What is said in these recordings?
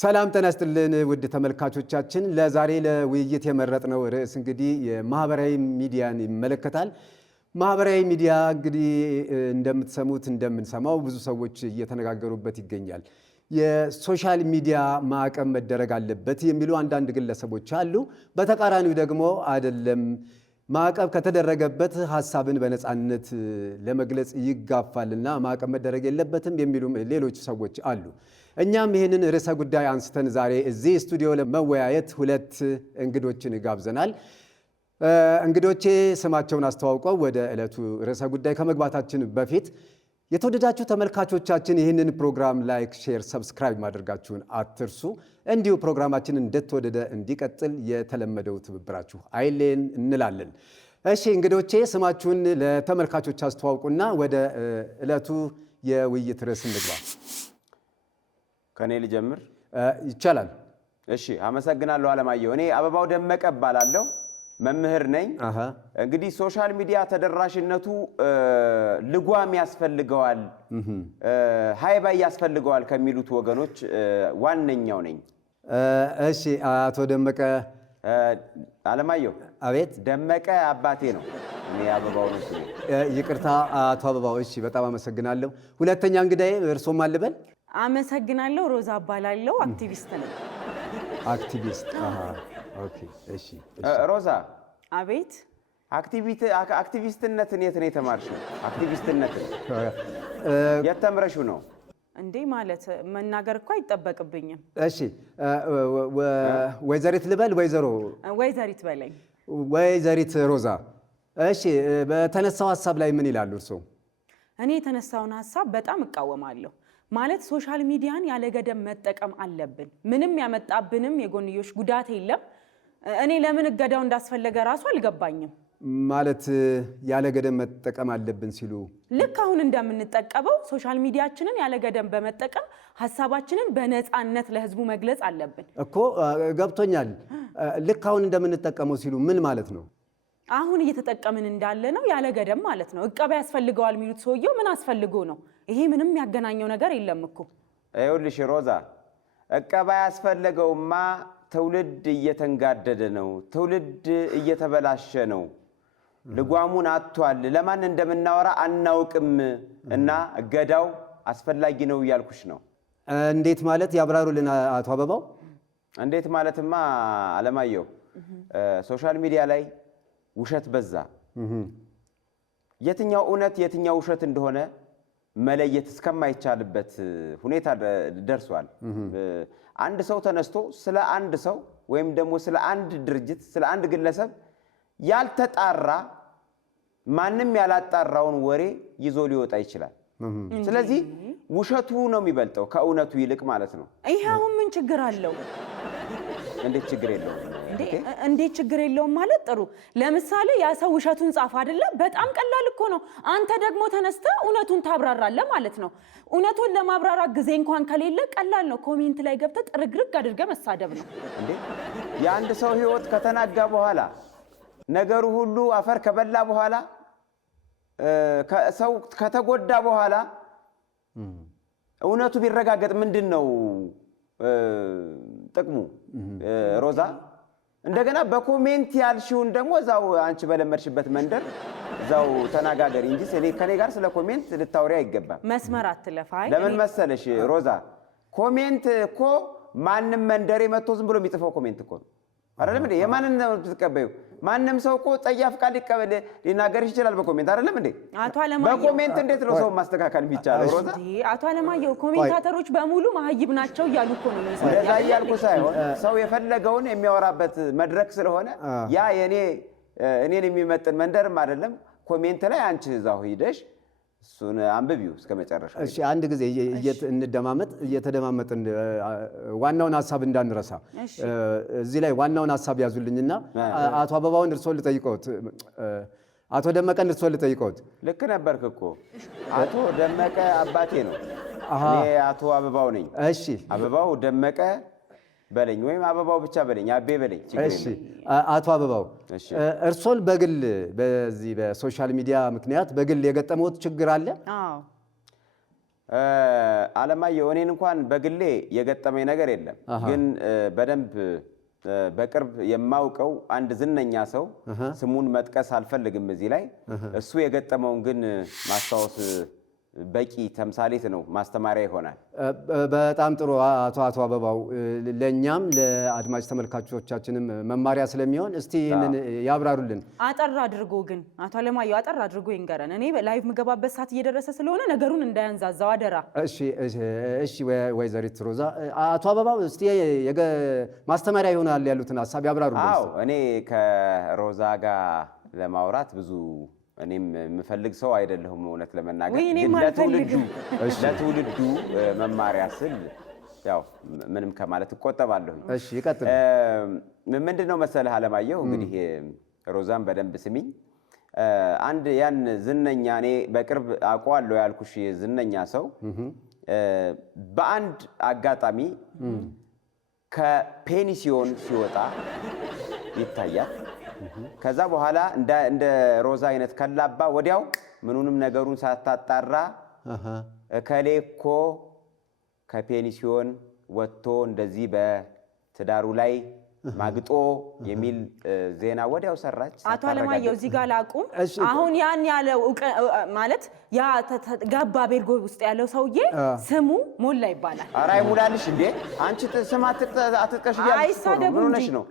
ሰላም ተነስተልን ውድ ተመልካቾቻችን ለዛሬ ለውይይት የመረጥነው ርዕስ እንግዲህ የማህበራዊ ሚዲያን ይመለከታል። ማህበራዊ ሚዲያ እንግዲህ እንደምትሰሙት እንደምንሰማው ብዙ ሰዎች እየተነጋገሩበት ይገኛል። የሶሻል ሚዲያ ማዕቀብ መደረግ አለበት የሚሉ አንዳንድ ግለሰቦች አሉ። በተቃራኒው ደግሞ አይደለም ማዕቀብ ከተደረገበት ሐሳብን በነፃነት ለመግለጽ ይጋፋልና ማዕቀብ መደረግ የለበትም የሚሉ ሌሎች ሰዎች አሉ። እኛም ይህንን ርዕሰ ጉዳይ አንስተን ዛሬ እዚህ ስቱዲዮ ለመወያየት ሁለት እንግዶችን ጋብዘናል። እንግዶቼ ስማቸውን አስተዋውቀው ወደ ዕለቱ ርዕሰ ጉዳይ ከመግባታችን በፊት የተወደዳችሁ ተመልካቾቻችን ይህንን ፕሮግራም ላይክ፣ ሼር፣ ሰብስክራይብ ማድረጋችሁን አትርሱ። እንዲሁ ፕሮግራማችን እንደተወደደ እንዲቀጥል የተለመደው ትብብራችሁ አይሌን እንላለን። እሺ እንግዶቼ ስማችሁን ለተመልካቾች አስተዋውቁና ወደ ዕለቱ የውይይት ርዕስ እንግባ። ከኔ ልጀምር ይቻላል? እሺ አመሰግናለሁ አለማየሁ። እኔ አበባው ደመቀ እባላለሁ፣ መምህር ነኝ። እንግዲህ ሶሻል ሚዲያ ተደራሽነቱ ልጓም ያስፈልገዋል፣ ሃይባይ ያስፈልገዋል ከሚሉት ወገኖች ዋነኛው ነኝ። እሺ አቶ ደመቀ። አለማየሁ። አቤት። ደመቀ አባቴ ነው፣ እኔ አበባው ነው። ይቅርታ አቶ አበባው። እሺ በጣም አመሰግናለሁ። ሁለተኛ እንግዳዬ እርሶም አልበል? አመሰግናለሁ። ሮዛ እባላለሁ፣ አክቲቪስት ነኝ። አክቲቪስት። ኦኬ። እሺ ሮዛ። አቤት። አክቲቪስትነትን የት ነው የተማርሽው? አክቲቪስትነትን የት ተምረሽው ነው? እንዴ ማለት መናገር እኮ አይጠበቅብኝም። እሺ ወይዘሪት ልበል? ወይዘሮ? ወይዘሪት በለኝ። ወይዘሪት ሮዛ። እሺ በተነሳው ሐሳብ ላይ ምን ይላሉ እርሶ? እኔ የተነሳውን ሐሳብ በጣም እቃወማለሁ። ማለት ሶሻል ሚዲያን ያለ ገደብ መጠቀም አለብን። ምንም ያመጣብንም የጎንዮሽ ጉዳት የለም። እኔ ለምን እገዳው እንዳስፈለገ ራሱ አልገባኝም። ማለት ያለ ገደብ መጠቀም አለብን ሲሉ ልክ አሁን እንደምንጠቀመው ሶሻል ሚዲያችንን ያለ ገደብ በመጠቀም ሐሳባችንን በነፃነት ለህዝቡ መግለጽ አለብን እኮ። ገብቶኛል። ልክ አሁን እንደምንጠቀመው ሲሉ ምን ማለት ነው? አሁን እየተጠቀምን እንዳለ ነው ያለ ገደብ ማለት ነው። እቀባ ያስፈልገዋል የሚሉት ሰውየው ምን አስፈልጎ ነው? ይሄ ምንም ያገናኘው ነገር የለም እኮ። ይኸውልሽ ሮዛ፣ እቀባ ያስፈልገውማ ትውልድ እየተንጋደደ ነው፣ ትውልድ እየተበላሸ ነው፣ ልጓሙን አጥቷል፣ ለማን እንደምናወራ አናውቅም እና እገዳው አስፈላጊ ነው እያልኩሽ ነው። እንዴት ማለት ያብራሩልን አቶ አበባው። እንዴት ማለትማ አለማየሁ፣ ሶሻል ሚዲያ ላይ ውሸት በዛ። የትኛው እውነት የትኛው ውሸት እንደሆነ መለየት እስከማይቻልበት ሁኔታ ደርሷል። አንድ ሰው ተነስቶ ስለ አንድ ሰው ወይም ደግሞ ስለ አንድ ድርጅት ስለ አንድ ግለሰብ ያልተጣራ ማንም ያላጣራውን ወሬ ይዞ ሊወጣ ይችላል። ስለዚህ ውሸቱ ነው የሚበልጠው ከእውነቱ ይልቅ ማለት ነው። ይሄ አሁን ምን ችግር አለው? እንዴት ችግር የለውም? እንዴት ችግር የለውም ማለት ጥሩ። ለምሳሌ ያ ሰው ውሸቱን ጻፈ አይደለ? በጣም ቀላል እኮ ነው። አንተ ደግሞ ተነስተህ እውነቱን ታብራራለህ ማለት ነው። እውነቱን ለማብራራት ጊዜ እንኳን ከሌለ ቀላል ነው። ኮሜንት ላይ ገብተህ ጥርግርግ አድርገህ መሳደብ ነው እንዴ። የአንድ ሰው ህይወት ከተናጋ በኋላ ነገሩ ሁሉ አፈር ከበላ በኋላ ሰው ከተጎዳ በኋላ እውነቱ ቢረጋገጥ ምንድን ነው ጥቅሙ? ሮዛ እንደገና በኮሜንት ያልሽውን ደግሞ እዛው አንቺ በለመድሽበት መንደር እዛው ተናጋገሪ እንጂ ከኔ ጋር ስለ ኮሜንት ልታወሪ አይገባም። መስመር አትለፋይ። ለምን መሰለሽ ሮዛ፣ ኮሜንት እኮ ማንም መንደሬ መጥቶ ዝም ብሎ የሚጽፈው ኮሜንት እኮ ነው አይደለም እንዴ? የማንን ነው የምትቀበዩ? ማንም ሰው እኮ ጠያፍ ቃል ሊናገር ይችላል በኮሜንት አይደለም እንዴ? አቶ አለማየሁ፣ በኮሜንት እንዴት ነው ሰው ማስተካከል የሚቻለው? ሮዛ አቶ አለማየሁ፣ ኮሜንታተሮች በሙሉ መሀይብ ናቸው እያሉ እኮ ነው የሚሰሩት። እንደዛ እያልኩ ሳይሆን ሰው የፈለገውን የሚያወራበት መድረክ ስለሆነ ያ እኔን የሚመጥን መንደርም አይደለም። ኮሜንት ላይ አንቺ እዛው ሂደሽ እሱን አንብቢው እስከ መጨረሻ። እሺ አንድ ጊዜ እየተደማመጥን ዋናውን ሐሳብ እንዳንረሳ እዚህ ላይ ዋናውን ሐሳብ ያዙልኝና አቶ አበባውን እርሶን ልጠይቀውት፣ አቶ ደመቀን እርሶን ልጠይቀውት። ልክ ነበርክ እኮ አቶ ደመቀ አባቴ ነው፣ እኔ አቶ አበባው ነኝ። እሺ አበባው ደመቀ በለኝ ወይም አበባው ብቻ በለኝ፣ አቤ በለኝ። እሺ አቶ አበባው፣ እርሶን በግል በዚህ በሶሻል ሚዲያ ምክንያት በግል የገጠመውት ችግር አለ? አዎ አለማየሁ እኔን እንኳን በግሌ የገጠመኝ ነገር የለም፣ ግን በደንብ በቅርብ የማውቀው አንድ ዝነኛ ሰው ስሙን መጥቀስ አልፈልግም እዚህ ላይ እሱ የገጠመውን ግን ማስታወስ በቂ ተምሳሌት ነው፣ ማስተማሪያ ይሆናል። በጣም ጥሩ አቶ አበባው፣ ለኛም ለአድማጭ ተመልካቾቻችንም መማሪያ ስለሚሆን እስቲ ይሄንን ያብራሩልን። አጠር አድርጎ ግን አቶ አለማየሁ አጠር አድርጎ ይንገረን። እኔ ላይቭ ምገባበት ሰዓት እየደረሰ ስለሆነ ነገሩን እንዳያንዛዛው አደራ። እሺ ወይዘሪት ሮዛ፣ አቶ አበባው እስቲ ማስተማሪያ ይሆናል ያሉትን ሀሳብ ያብራሩልን። አዎ እኔ ከሮዛ ጋር ለማውራት ብዙ እኔም የምፈልግ ሰው አይደለሁም እውነት ለመናገር፣ ግን ለትውልዱ መማሪያ ስል ያው ምንም ከማለት እቆጠባለሁ። እሺ ይቀጥል። ምንድነው መሰለህ አለማየሁ፣ እንግዲህ ሮዛን በደንብ ስሚኝ። አንድ ያን ዝነኛ እኔ በቅርብ አውቀዋለሁ ያልኩሽ ዝነኛ ሰው በአንድ አጋጣሚ ከፔኒሲዮን ሲወጣ ይታያል። ከዛ በኋላ እንደ ሮዛ አይነት ከላባ ወዲያው ምኑንም ነገሩን ሳታጣራ እከሌ እኮ ከፔኒሲዮን ወጥቶ እንደዚህ በትዳሩ ላይ ማግጦ የሚል ዜና ወዲያው ሰራች። አቶ አለማየሁ እዚህ ጋር ላቁም። አሁን ያን ያለው ማለት ያ ጋባ ቤርጎ ውስጥ ያለው ሰውዬ ስሙ ሞላ ይባላል። ኧረ አይሙላልሽ እንዴ አንቺ ስም አትጥቀሽ አይሳደቡ እንጂ ነው።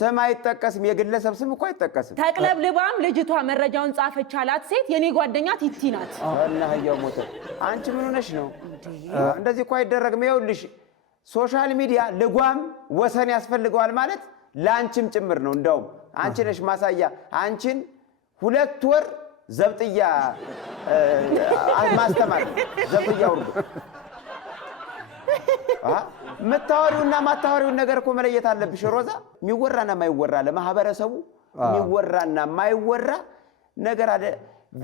ስም አይጠቀስም፣ የግለሰብ ስም እኮ አይጠቀስም። ተቅለብልባም ልጅቷ መረጃውን ጻፈች አላት ሴት የኔ ጓደኛ ቲቲ ናት። እና ህያው ሞተ። አንቺ ምን ሆነሽ ነው? እንደዚህ እኮ አይደረግም። ይኸውልሽ ሶሻል ሚዲያ ልጓም ወሰን ያስፈልገዋል ማለት ለአንቺም ጭምር ነው። እንደውም አንቺ ነሽ ማሳያ። አንቺን 2 ወር ዘብጥያ ማስተማር ዘብጥያ ወርዶ የምታወሪውና ማታወሪውን ነገር እኮ መለየት አለብሽ ሮዛ። የሚወራና የማይወራ ለማህበረሰቡ የሚወራና የማይወራ ነገር አለ።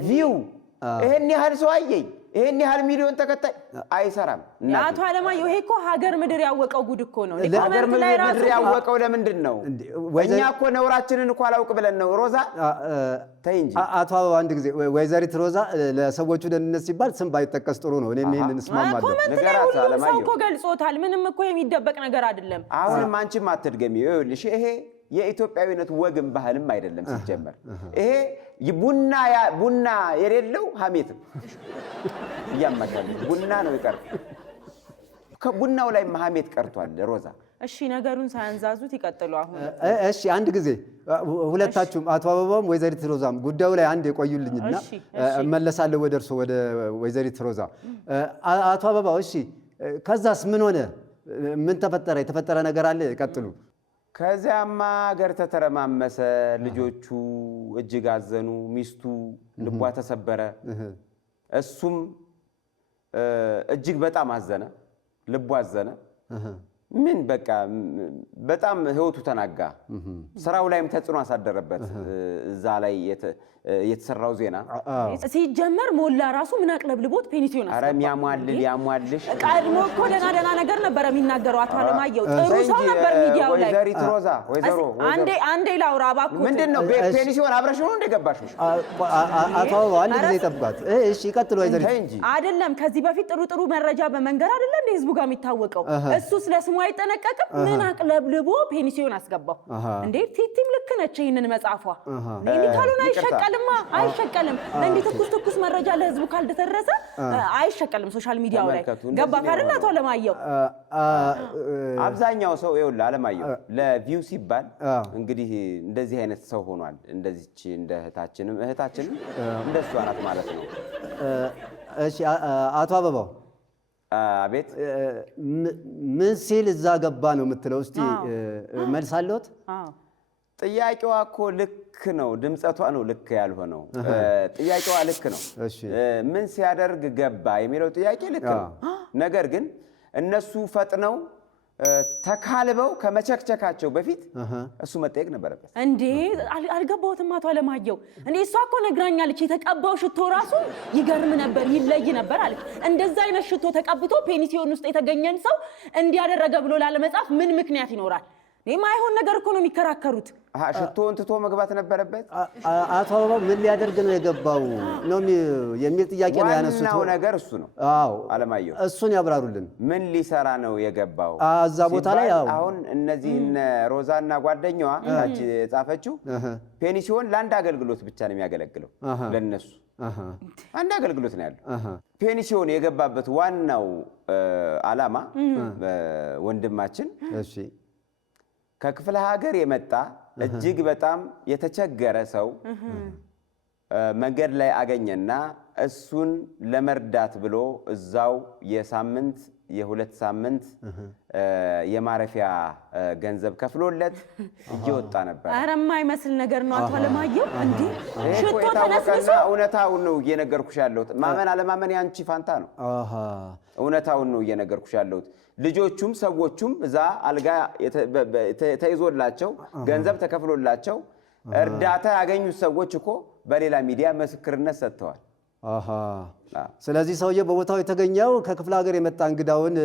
ቪው ይሄን ያህል ሰው አየኝ፣ ይሄን ያህል ሚሊዮን ተከታይ አይሰራም። አቶ አለማየሁ ይሄ እኮ ሀገር ምድር ያወቀው ጉድ እኮ ነው። ሀገር ምድር ያወቀው ለምንድን ነው? እኛ እኮ ነውራችንን እኮ አላውቅ ብለን ነው። ሮዛ ተይ እንጂ። አቶ አበባ አንድ ጊዜ ወይዘሪት ሮዛ ለሰዎቹ ደህንነት ሲባል ስም ባይጠቀስ ጥሩ ነው። እኔም ይሄንን እስማማለሁ። ሁሉም ሰው እኮ ገልጾታል። ምንም እኮ የሚደበቅ ነገር አይደለም። አሁንም አንቺም አትድገሚ። ይኸውልሽ ይሄ የኢትዮጵያዊነት ወግም ባህልም አይደለም ሲጀመር። ይሄ ቡና የሌለው ሀሜትም እያመጋል ቡና ነው ይቀር። ከቡናው ላይ ሀሜት ቀርቷል ሮዛ። እሺ ነገሩን ሳያንዛዙት ይቀጥሉ። አሁን እሺ አንድ ጊዜ ሁለታችሁም አቶ አበባም ወይዘሪት ሮዛም ጉዳዩ ላይ አንድ የቆዩልኝና እመለሳለሁ ወደ እርሶ ወደ ወይዘሪት ሮዛ። አቶ አበባው እሺ ከዛስ ምን ሆነ? ምን ተፈጠረ? የተፈጠረ ነገር አለ? ቀጥሉ። ከዚያማ ሀገር ተተረማመሰ። ልጆቹ እጅግ አዘኑ። ሚስቱ ልቧ ተሰበረ። እሱም እጅግ በጣም አዘነ፣ ልቧ አዘነ። ምን በቃ በጣም ህይወቱ ተናጋ። ስራው ላይም ተጽዕኖ አሳደረበት። እዛ ላይ የተሰራው ዜና ሲጀመር ሞላ ራሱ ምን አቅለብልቦት ፔኒሲዮን አስገባ። ኧረ ያሟልሽ ቀድሞ እኮ ደህና ነገር ነበር የሚናገረው አቶ አለማየሁ። ጥሩ ሰው ነበር ሚዲያው ላይ። ወይዘሪት ሮዛ አንዴ ላውራ እባክዎ። ምንድነው ፔኒሲዮን አብረሽ ነው እንደ ገባሽው? አቶ አበባ አንድ ጊዜ ጠብቃት። እሺ ይቀጥሉ ወይዘሪት። አይደለም ከዚህ በፊት ጥሩ መረጃ በመንገር አይደለ እንደ ህዝቡ ጋር የሚታወቀው። እሱ ስለ ስሙ አይጠነቀቅም። ምን አቅለብልቦ ፔኒሲዮን አስገባው እንዴ? ቲቲም ልክ ነች ይሄንን መጻፏ። እንዴ ካልሆነ አይሸቀልም። እንዴ ትኩስ መረጃ ለህዝቡ ካልደረሰ አይሸቀልም። ሶሻል ሚዲያው ላይ ገባ ካረና አቶ አለማየሁ። አብዛኛው ሰው ይኸውልህ አለማየሁ ለቪው ሲባል እንግዲህ እንደዚህ አይነት ሰው ሆኗል። እንደዚች እንደ እህታችንም እንደሷ ናት ማለት ነው። እሺ አቶ አበባው አቤት። ምን ሲል እዛ ገባ ነው የምትለው? እስቲ መልስ አለዎት? ጥያቄዋ እኮ ልክ ነው፣ ድምፀቷ ነው ልክ ያልሆነው። ጥያቄዋ ልክ ነው። ምን ሲያደርግ ገባ የሚለው ጥያቄ ልክ ነው። ነገር ግን እነሱ ፈጥነው ተካልበው ከመቸክቸካቸው በፊት እሱ መጠየቅ ነበረበት። እንዴ አልገባሁትም አቶ አለማየሁ። እንዴ እሷ እኮ ነግራኛለች። የተቀባው ሽቶ ራሱ ይገርም ነበር፣ ይለይ ነበር አለች። እንደዛ አይነት ሽቶ ተቀብቶ ፔኒሲዮን ውስጥ የተገኘን ሰው እንዲያደረገ ብሎ ላለመጻፍ ምን ምክንያት ይኖራል? የማይሆን ነገር እኮ ነው የሚከራከሩት። ሽቶውን ትቶ መግባት ነበረበት። አቶ አበባው ምን ሊያደርግ ነው የገባው ነው የሚል ጥያቄ ነው ያነሱት። ዋናው ነገር እሱ ነው። አዎ አለማየሁ እሱን ያብራሩልን። ምን ሊሰራ ነው የገባው? እዛ ቦታ ላይ አሁን እነዚህ ሮዛና ጓደኛዋ ታች የጻፈችው ፔኒሲዮን ለአንድ አገልግሎት ብቻ ነው የሚያገለግለው ለነሱ አንድ አገልግሎት ነው ያለው። ፔኒሲዮን የገባበት ዋናው ዓላማ ወንድማችን እሺ ከክፍለ ሀገር የመጣ እጅግ በጣም የተቸገረ ሰው መንገድ ላይ አገኘና እሱን ለመርዳት ብሎ እዛው የሳምንት የሁለት ሳምንት የማረፊያ ገንዘብ ከፍሎለት እየወጣ ነበር። ኧረ የማይመስል ነገር ነው አቶ አለማየሁ። እንዴ ሽቶ ተነስቶ እውነታውን ነው እየነገርኩሽ ያለሁት። ማመን አለማመን ያንቺ ፋንታ ነው። እውነታውን ነው እየነገርኩሽ ያለሁት። ልጆቹም ሰዎቹም እዛ አልጋ ተይዞላቸው ገንዘብ ተከፍሎላቸው እርዳታ ያገኙት ሰዎች እኮ በሌላ ሚዲያ ምስክርነት ሰጥተዋል። ስለዚህ ሰውዬው በቦታው የተገኘው ከክፍለ ሀገር የመጣ እንግዳውን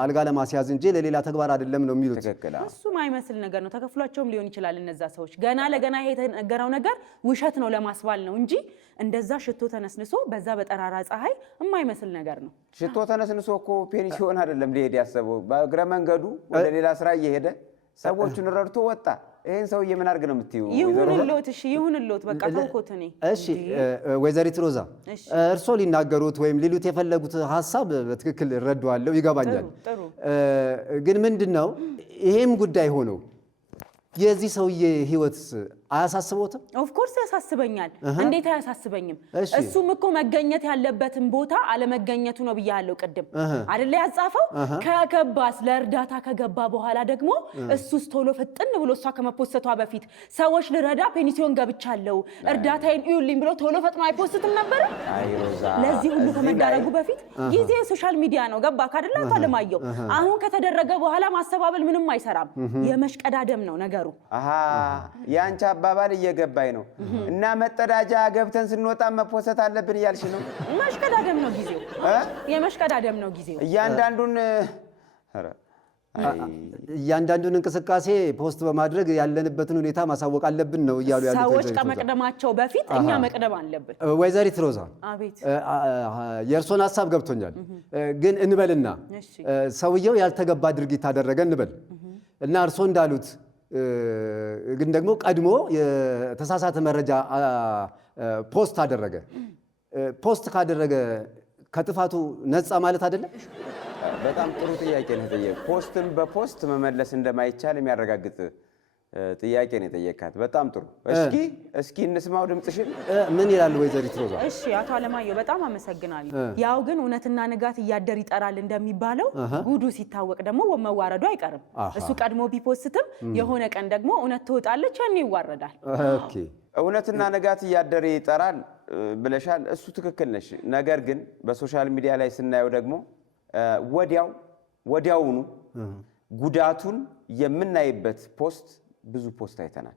አልጋ ለማስያዝ እንጂ ለሌላ ተግባር አይደለም ነው የሚሉት። ትክክል። እሱ ማይመስል ነገር ነው። ተከፍሏቸውም ሊሆን ይችላል። እነዛ ሰዎች ገና ለገና ይሄ የተነገረው ነገር ውሸት ነው ለማስባል ነው እንጂ እንደዛ ሽቶ ተነስንሶ በዛ በጠራራ ፀሐይ የማይመስል ነገር ነው። ሽቶ ተነስንሶ እኮ ፔኒሲዮን አይደለም ሊሄድ ያሰበው። በእግረ መንገዱ ወደ ሌላ ስራ እየሄደ ሰዎቹን ረድቶ ወጣ። ይሄን ሰውዬ ምን አድርግ ነው የምትይው? ይሁንልዎት። እሺ ይሁንልዎት። በቃ ተውኩት እኔ። እሺ ወይዘሪት ሮዛ እርስዎ ሊናገሩት ወይም ሊሉት የፈለጉት ሐሳብ በትክክል እረዳዋለሁ፣ ይገባኛል። ግን ምንድነው ይሄም ጉዳይ ሆኖ የዚህ ሰውዬ ህይወትስ አያሳስቦትም? ኦፍ ኮርስ ያሳስበኛል። እንዴት አያሳስበኝም? እሱም እኮ መገኘት ያለበትን ቦታ አለመገኘቱ ነው ብያለሁ ቅድም አይደለ ያጻፈው። ከገባስ ለእርዳታ ከገባ በኋላ ደግሞ እሱስ ቶሎ ፍጥን ብሎ እሷ ከመፖሰቷ በፊት ሰዎች ልረዳ ፔኒሲዮን ገብቻለሁ እርዳታዬን እዩልኝ ብሎ ቶሎ ፈጥኖ አይፖስትም ነበር? ለዚህ ሁሉ ከመዳረጉ በፊት ጊዜ ሶሻል ሚዲያ ነው። ገባክ አይደለ አቶ አለማየሁ? አሁን ከተደረገ በኋላ ማስተባበል ምንም አይሰራም። የመሽቀዳደም ነው ነገሩ። ያንቺ አባባል እየገባኝ ነው። እና መጠዳጃ ገብተን ስንወጣ መፖሰት አለብን እያልሽ ነው? መሽቀዳደም ነው ጊዜው። የመሽቀዳደም ነው ጊዜው። እያንዳንዱን እንቅስቃሴ ፖስት በማድረግ ያለንበትን ሁኔታ ማሳወቅ አለብን ነው እያሉ ያሉት። ሰዎች ከመቅደማቸው በፊት እኛ መቅደም አለብን። ወይዘሪት ሮዛ አቤት። የእርሶን ሐሳብ ገብቶኛል። ግን እንበልና ሰውየው ያልተገባ ድርጊት አደረገ እንበል እና እርሶ እንዳሉት ግን ደግሞ ቀድሞ የተሳሳተ መረጃ ፖስት አደረገ። ፖስት ካደረገ ከጥፋቱ ነፃ ማለት አይደለም? በጣም ጥሩ ጥያቄ ነው የጠየቀው። ፖስትን በፖስት መመለስ እንደማይቻል የሚያረጋግጥ ጥያቄ ነው የጠየቃት። በጣም ጥሩ። እስኪ እንስማው ድምጽሽን። ምን ይላል ወይዘሪት ሮዛ? እሺ አቶ አለማየሁ በጣም አመሰግናለሁ። ያው ግን እውነትና ንጋት እያደር ይጠራል እንደሚባለው ጉዱ ሲታወቅ ደግሞ መዋረዱ አይቀርም። እሱ ቀድሞ ቢፖስትም የሆነ ቀን ደግሞ እውነት ትወጣለች፣ ያኔ ይዋረዳል። ኦኬ እውነትና ንጋት እያደር ይጠራል ብለሻል። እሱ ትክክል ነሽ። ነገር ግን በሶሻል ሚዲያ ላይ ስናየው ደግሞ ወዲያውኑ ጉዳቱን የምናይበት ፖስት ብዙ ፖስት አይተናል።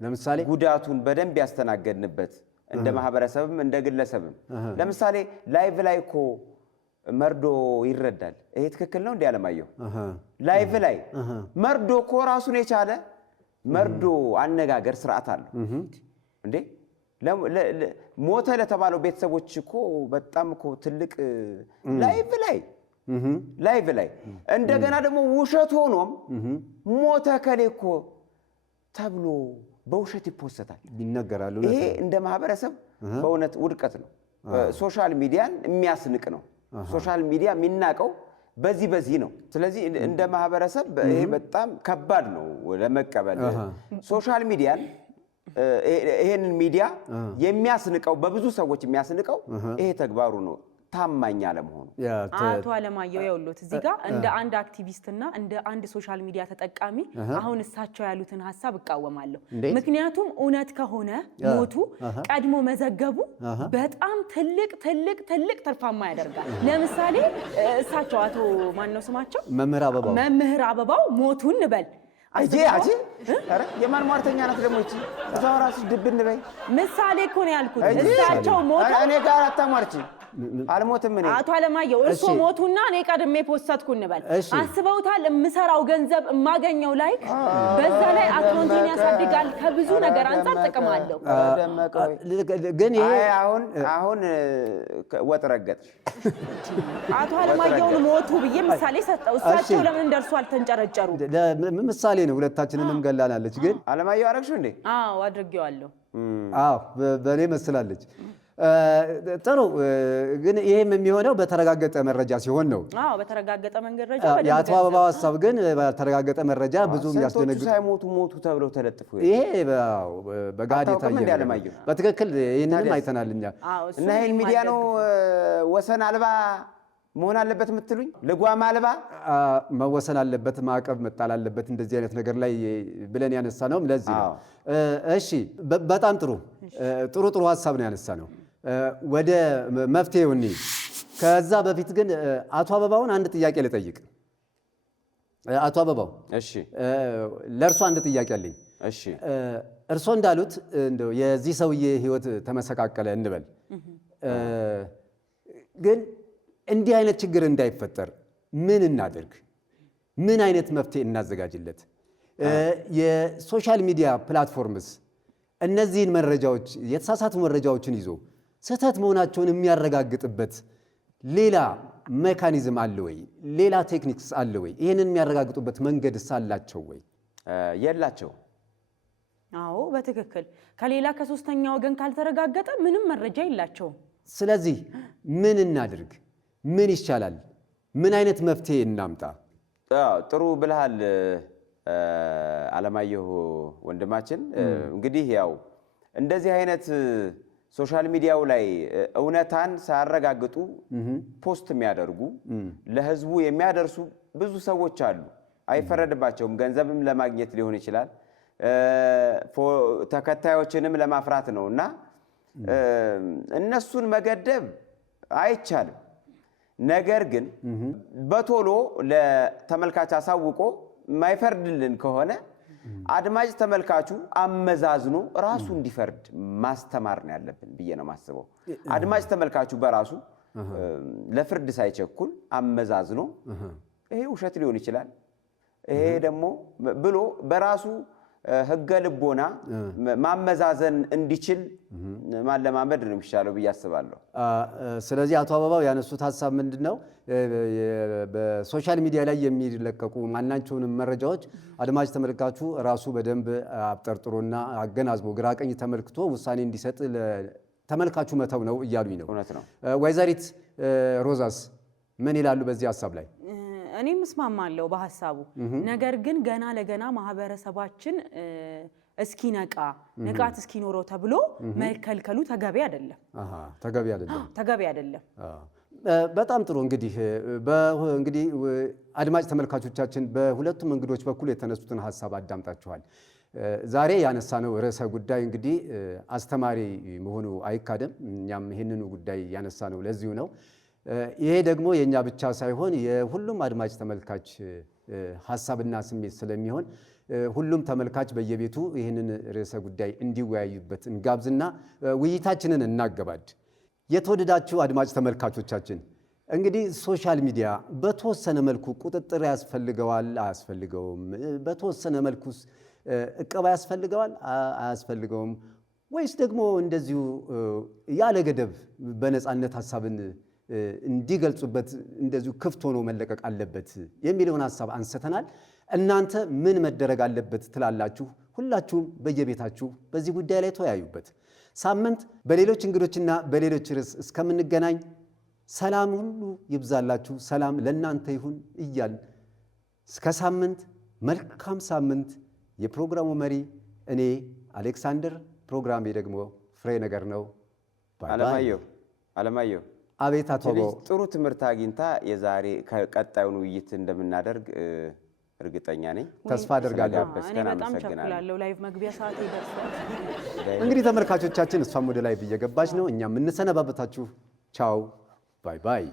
ለምሳሌ ጉዳቱን በደንብ ያስተናገድንበት እንደ ማህበረሰብም እንደ ግለሰብም። ለምሳሌ ላይቭ ላይ እኮ መርዶ ይረዳል። ይሄ ትክክል ነው እንዴ አለማየሁ? ላይቭ ላይ መርዶ እኮ ራሱን የቻለ መርዶ አነጋገር ስርዓት አለው እንዴ። ሞተ ለተባለው ቤተሰቦች እኮ በጣም እኮ ትልቅ ላይቭ ላይ እንደገና ደግሞ ውሸት ሆኖም ሞተ ከሌ እኮ ተብሎ በውሸት ይፖሰታል፣ ይነገራል። ይሄ እንደ ማህበረሰብ በእውነት ውድቀት ነው። ሶሻል ሚዲያን የሚያስንቅ ነው። ሶሻል ሚዲያ የሚናቀው በዚህ ነው። ስለዚህ እንደ ማህበረሰብ ይሄ በጣም ከባድ ነው ለመቀበል። ሶሻል ሚዲያን ይሄንን ሚዲያ የሚያስንቀው በብዙ ሰዎች የሚያስንቀው ይሄ ተግባሩ ነው፣ ታማኝ አለመሆኑ። አቶ አለማየሁ ያውሉት እዚህ ጋር እንደ አንድ አክቲቪስትና እንደ አንድ ሶሻል ሚዲያ ተጠቃሚ አሁን እሳቸው ያሉትን ሐሳብ እቃወማለሁ። ምክንያቱም እውነት ከሆነ ሞቱ ቀድሞ መዘገቡ በጣም ትልቅ ትርፋማ ያደርጋል። ለምሳሌ እሳቸው አቶ ማን ነው ስማቸው? መምህር አበባው ሞቱን እንበል አጂ አረ የማን ሟርተኛ ናት ደግሞ እቺ? እዛው ራስሽ ድብን በይ። ምሳሌ እኮ ነው ያልኩት። እሳቸው ሞቱ እኔ ጋር አታሟርቺ። አልሞትም እኔ። አቶ አለማየሁ እርሶ ሞቱና እኔ ቀድሜ ፖስተትኩ እንበል። አስበውታል? የምሰራው ገንዘብ የማገኘው ላይክ በዛ ላይ አካውንቴን ያሳድጋል። ከብዙ ነገር አንፃር ጥቅም አለው። ግን ይሄ አሁን ወጥ ረገጥሽ። አቶ አለማየሁን ሞቱ ብዬ ምሳሌ ሰጠው። እሳቸው ለምን እንደርሱ አልተንጨረጨሩ? ምሳሌ ነው፣ ሁለታችንንም ገላናለች። ግን አለማየሁ አረግሽው እንዴ? አዎ አድርጌዋለሁ። አዎ በኔ መስላለች። ጥሩ። ግን ይሄም የሚሆነው በተረጋገጠ መረጃ ሲሆን ነው። አዎ በተረጋገጠ መረጃ። የአቶ አበባው ሀሳብ ግን በተረጋገጠ መረጃ ብዙም ያስደነግጡ ሳይሞቱ ሞቱ ተብለው ተለጥፎ ይሄ በጋድ ታየ። በትክክል ይሄንንም አይተናል እኛ እና ይሄን ሚዲያ ነው ወሰን አልባ መሆን አለበት የምትሉኝ? ልጓም አልባ መወሰን አለበት፣ ማዕቀብ መጣል አለበት እንደዚህ አይነት ነገር ላይ ብለን ያነሳ ነው። ለዚህ ነው። እሺ በጣም ጥሩ ጥሩ ሀሳብ ነው ያነሳ ነው። ወደ መፍትሄው እንሂድ። ከዛ በፊት ግን አቶ አበባውን አንድ ጥያቄ ልጠይቅ። አቶ አበባው እሺ፣ ለእርሶ አንድ ጥያቄ አለኝ። እሺ፣ እርሶ እንዳሉት እንደው የዚህ ሰውዬ ህይወት ተመሰቃቀለ እንበል፣ ግን እንዲህ አይነት ችግር እንዳይፈጠር ምን እናድርግ? ምን አይነት መፍትሄ እናዘጋጅለት? የሶሻል ሚዲያ ፕላትፎርምስ እነዚህን መረጃዎች የተሳሳቱ መረጃዎችን ይዞ ስህተት መሆናቸውን የሚያረጋግጥበት ሌላ ሜካኒዝም አለ ወይ? ሌላ ቴክኒክስ አለ ወይ? ይህንን የሚያረጋግጡበት መንገድስ አላቸው ወይ? የላቸው። አዎ በትክክል ከሌላ ከሶስተኛ ወገን ካልተረጋገጠ ምንም መረጃ የላቸውም። ስለዚህ ምን እናድርግ? ምን ይቻላል? ምን አይነት መፍትሄ እናምጣ? ጥሩ ብለሃል አለማየሁ ወንድማችን። እንግዲህ ያው እንደዚህ አይነት ሶሻል ሚዲያው ላይ እውነታን ሳያረጋግጡ ፖስት የሚያደርጉ ለህዝቡ የሚያደርሱ ብዙ ሰዎች አሉ። አይፈረድባቸውም። ገንዘብም ለማግኘት ሊሆን ይችላል፣ ተከታዮችንም ለማፍራት ነው እና እነሱን መገደብ አይቻልም። ነገር ግን በቶሎ ለተመልካች አሳውቆ የማይፈርድልን ከሆነ አድማጭ ተመልካቹ አመዛዝኖ ራሱ እንዲፈርድ ማስተማር ነው ያለብን ብዬ ነው የማስበው። አድማጭ ተመልካቹ በራሱ ለፍርድ ሳይቸኩል አመዛዝኖ ይሄ ውሸት ሊሆን ይችላል፣ ይሄ ደግሞ ብሎ በራሱ ህገ ልቦና ማመዛዘን እንዲችል ማለማመድ ነው የሚሻለው ብዬ አስባለሁ። ስለዚህ አቶ አበባው ያነሱት ሀሳብ ምንድነው? በሶሻል ሚዲያ ላይ የሚለቀቁ ማናቸውንም መረጃዎች አድማጭ ተመልካቹ ራሱ በደንብ አብጠርጥሮና አገናዝቦ ግራቀኝ ተመልክቶ ውሳኔ እንዲሰጥ ተመልካቹ መተው ነው እያሉኝ ነው። እውነት ነው። ወይዘሪት ሮዛስ ምን ይላሉ በዚህ ሀሳብ ላይ? እኔም እስማማለሁ በሐሳቡ። ነገር ግን ገና ለገና ማህበረሰባችን እስኪነቃ ንቃት እስኪኖረው ተብሎ መከልከሉ ተገቢ አይደለም። ተገቢ አይደለም። በጣም ጥሩ። እንግዲህ አድማጭ ተመልካቾቻችን በሁለቱም እንግዶች በኩል የተነሱትን ሀሳብ አዳምጣችኋል። ዛሬ ያነሳነው ርዕሰ ጉዳይ እንግዲህ አስተማሪ መሆኑ አይካደም። እኛም ይህንኑ ጉዳይ ያነሳነው ለዚሁ ነው። ይሄ ደግሞ የኛ ብቻ ሳይሆን የሁሉም አድማጭ ተመልካች ሐሳብና ስሜት ስለሚሆን ሁሉም ተመልካች በየቤቱ ይህንን ርዕሰ ጉዳይ እንዲወያዩበት እንጋብዝና ውይይታችንን እናገባድ። የተወደዳችሁ አድማጭ ተመልካቾቻችን እንግዲህ ሶሻል ሚዲያ በተወሰነ መልኩ ቁጥጥር ያስፈልገዋል አያስፈልገውም? በተወሰነ መልኩስ እቀባ ያስፈልገዋል አያስፈልገውም? ወይስ ደግሞ እንደዚሁ ያለ ገደብ በነፃነት ሐሳብን እንዲገልጹበት እንደዚሁ ክፍት ሆኖ መለቀቅ አለበት የሚለውን ሐሳብ አንስተናል። እናንተ ምን መደረግ አለበት ትላላችሁ? ሁላችሁም በየቤታችሁ በዚህ ጉዳይ ላይ ተወያዩበት። ሳምንት በሌሎች እንግዶችና በሌሎች ርዕስ እስከምንገናኝ ሰላም ሁሉ ይብዛላችሁ፣ ሰላም ለእናንተ ይሁን እያል እስከ ሳምንት መልካም ሳምንት። የፕሮግራሙ መሪ እኔ አሌክሳንደር፣ ፕሮግራሜ ደግሞ ፍሬ ነገር ነው። አለማየሁ አቤት። አቶ ጥሩ ትምህርት አግኝታ የዛሬ ቀጣዩን ውይይት እንደምናደርግ እርግጠኛ ነኝ፣ ተስፋ አደርጋለሁ። እኔ በጣም ቸኩላለሁ፣ ላይቭ መግቢያ ሰዓት ይደርሳል። እንግዲህ ተመልካቾቻችን እሷም ወደ ላይቭ እየገባች ነው። እኛም እንሰነባበታችሁ። ቻው ባይ ባይ።